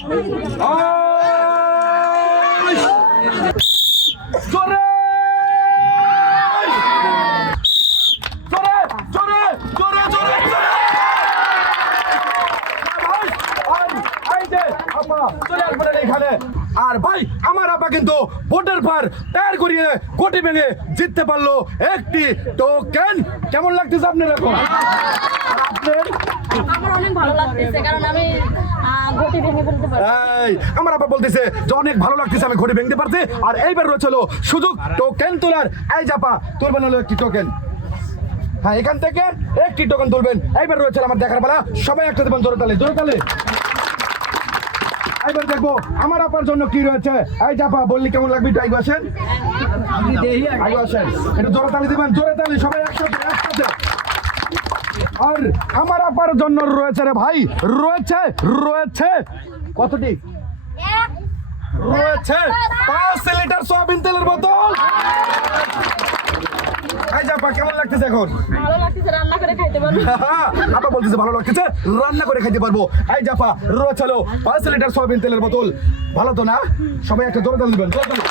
জোরে জোরে জোরে জোরে জোরে জোরে এই যে আপা চলে আসবেন এখানে। আর ভাই আমার আপা কিন্তু ভোটের পর টায়ার করিয়ে কোটি ভেঙে জিততে পারলো একটি টোকেন। কেমন লাগতেছে আপনার এখন? আমার অনেক ভালো লাগতেছে, কারণ আমি ঘটি ভেঙে ফেলতে পারি। এই আমার আপা বলতেছে যে অনেক ভালো লাগতেছে, আমি ঘড়ি ভেঙতে পারছি। আর এইবার রয়েছে সুযোগ টোকেন তোলার। এই জাপা তুলবেন হলো একটি টোকেন। হ্যাঁ, এখান থেকে একটি টোকেন তুলবেন। এইবার রয়েছে আমার দেখার বেলা, সবাই একটা দেবেন জোরে তালে জোরে তালে। এইবার দেখবো আমার আপার জন্য কি রয়েছে। এই জাপা বললি কেমন লাগবে, একটু আইগো আসেন, আইগো আসেন, একটু জোরে তালি দিবেন, জোরে তালি সবাই একসাথে একসাথে। আর আমার আপার জন্য রয়েছে রে ভাই, রয়েছে রয়েছে কতটি রয়েছে 5 লিটার সয়াবিন তেলের বোতল। এই জাপা কেমন লাগতেছে এখন? ভালো লাগতেছে, রান্না করে খাইতে পারবো। আপা বলতেছে ভালো লাগতেছে, রান্না করে খাইতে পারবো। এই জাপা রয়েছে 5 লিটার সয়াবিন তেলের বোতল। ভালো তো না? সবাই একটা জোরে তালি দিবেন, জোরে তালি।